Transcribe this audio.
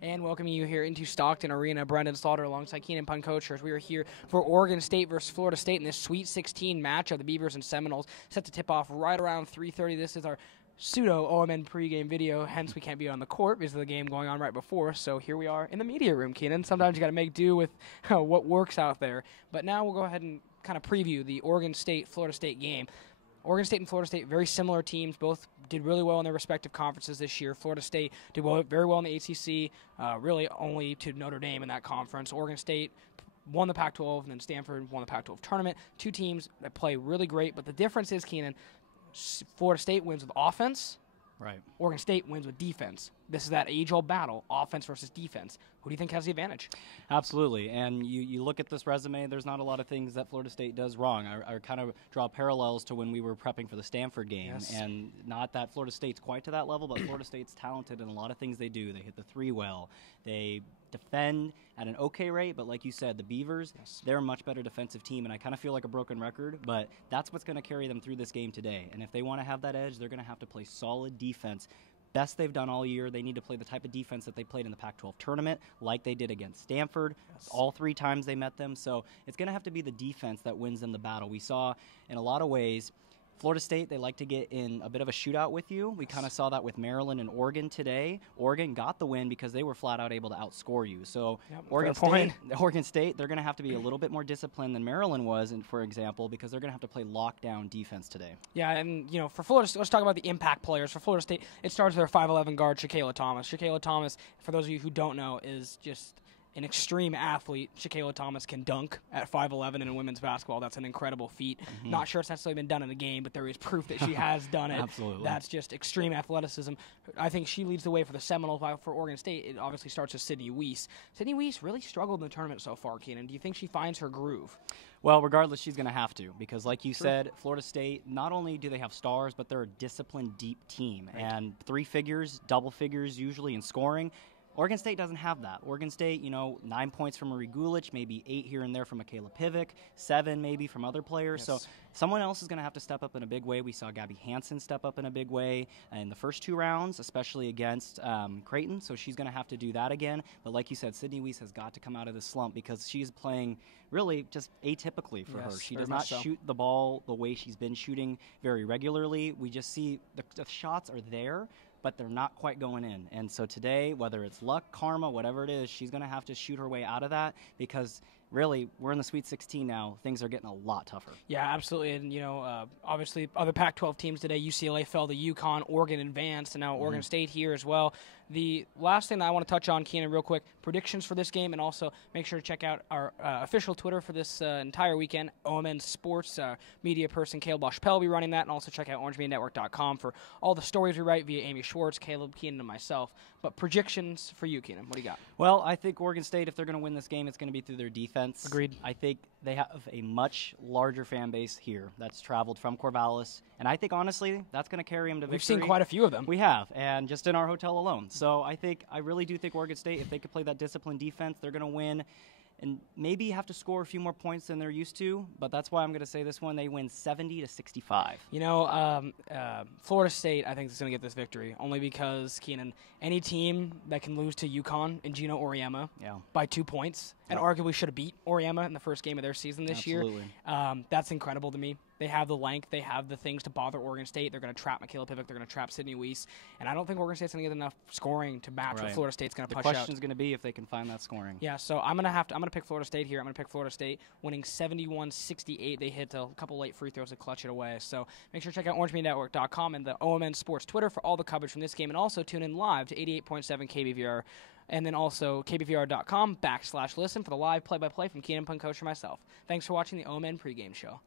And welcoming you here into Stockton Arena, Brenden Slaughter alongside Keenan, Puncocher, as we are here for Oregon State versus Florida State in this Sweet 16 match of the Beavers and Seminoles, set to tip off right around 3:30. This is our pseudo-OMN pregame video, hence we can't be on the court because of the game going on right before, so here we are in the media room, Keenan. Sometimes you got to make do with what works out there. But now we'll go ahead and kind of preview the Oregon State-Florida State game. Oregon State and Florida State, very similar teams. Both did really well in their respective conferences this year. Florida State did very well in the ACC, really only to Notre Dame in that conference. Oregon State won the Pac-12, and then Stanford won the Pac-12 tournament. Two teams that play really great, but the difference is, Keenan, Florida State wins with offense. Right. Oregon State wins with defense. This is that age-old battle, offense versus defense. Who do you think has the advantage? Absolutely. And you look at this resume, there's not a lot of things that Florida State does wrong. I kind of draw parallels to when we were prepping for the Stanford game. Yes. And not that Florida State's quite to that level, but Florida State's talented in a lot of things they do. They hit the three well. They defend at an okay rate, but like you said, the Beavers, they're a much better defensive team, and I kind of feel like a broken record, but that's what's going to carry them through this game today. And if they want to have that edge, they're going to have to play solid defense. Best they've done all year. They need to play the type of defense that they played in the Pac-12 tournament, like they did against Stanford, all three times they met them. So it's going to have to be the defense that wins them the battle. We saw in a lot of ways Florida State, they like to get in a bit of a shootout with you. We kind of saw that with Maryland and Oregon today. Oregon got the win because they were flat out able to outscore you. So Oregon State, they're going to have to be a little bit more disciplined than Maryland was, and for example, because they're going to have to play lockdown defense today. Yeah, and for Florida State, let's talk about the impact players. For Florida State, it starts with their 5'11" guard, Shakayla Thomas. Shakayla Thomas, for those of you who don't know, is just an extreme athlete. Shakayla Thomas can dunk at 5'11" in women's basketball. That's an incredible feat. Mm-hmm. Not sure it's necessarily been done in a game, but there is proof that she has done it. Absolutely. That's just extreme athleticism. I think she leads the way for the Seminoles. For Oregon State, it obviously starts with Sydney Wiese. Sydney Wiese really struggled in the tournament so far, Keenan. Do you think she finds her groove? Well, regardless, she's going to have to because, like you said, Florida State, not only do they have stars, but they're a disciplined, deep team. Right. And three figures, double figures usually in scoring. Oregon State doesn't have that. Oregon State, 9 points from Marie Gulich, maybe 8 here and there from Michaela Pivic, 7 maybe from other players. Yes. So someone else is going to have to step up in a big way. We saw Gabby Hansen step up in a big way in the first 2 rounds, especially against Creighton. So she's going to have to do that again. But like you said, Sydney Wiese has got to come out of this slump because she's playing really just atypically for her. She does not shoot the ball the way she's been shooting very regularly. We just see the shots are there, but they're not quite going in. And so today, whether it's luck, karma, whatever it is, she's going to have to shoot her way out of that because really, we're in the Sweet 16 now. Things are getting a lot tougher. Yeah, absolutely. And, obviously, other Pac-12 teams today, UCLA fell to UConn, Oregon advanced, and now Oregon State here as well. The last thing that I want to touch on, Keenan, real quick, predictions for this game, and also make sure to check out our official Twitter for this entire weekend. OMN Sports media person Caleb LaChapelle will be running that, and also check out orangemedianetwork.com for all the stories we write via Amy Schwartz, Caleb, Keenan, and myself. But predictions for you, Keenan. What do you got? Well, I think Oregon State, if they're going to win this game, it's going to be through their defense. Agreed. I think they have a much larger fan base here that's traveled from Corvallis. And I think, honestly, that's going to carry them to victory. We've seen quite a few of them. We have, and just in our hotel alone. So I really do think Oregon State, if they could play that disciplined defense, they're going to win. And maybe have to score a few more points than they're used to, but that's why I'm going to say this one, they win 70-65. Florida State, I think, is going to get this victory, only because, Keenan, any team that can lose to UConn and Gino Auriemma by 2 points, and arguably should have beat Auriemma in the first game of their season this year, that's incredible to me. They have the length. They have the things to bother Oregon State. They're going to trap Michaela Pivic. They're going to trap Sydney Wiese. And I don't think Oregon State's going to get enough scoring to match what Florida State's going to push out. The question's going to be if they can find that scoring. Yeah, so I'm going to pick Florida State here. I'm going to pick Florida State winning 71-68. They hit a couple late free throws to clutch it away. So make sure to check out orangemedianetwork.com and the OMN Sports Twitter for all the coverage from this game. And also tune in live to 88.7 KBVR. And then also kbvr.com/listen for the live play-by-play from Keenan, Puncocher, myself. Thanks for watching the OMN pregame show.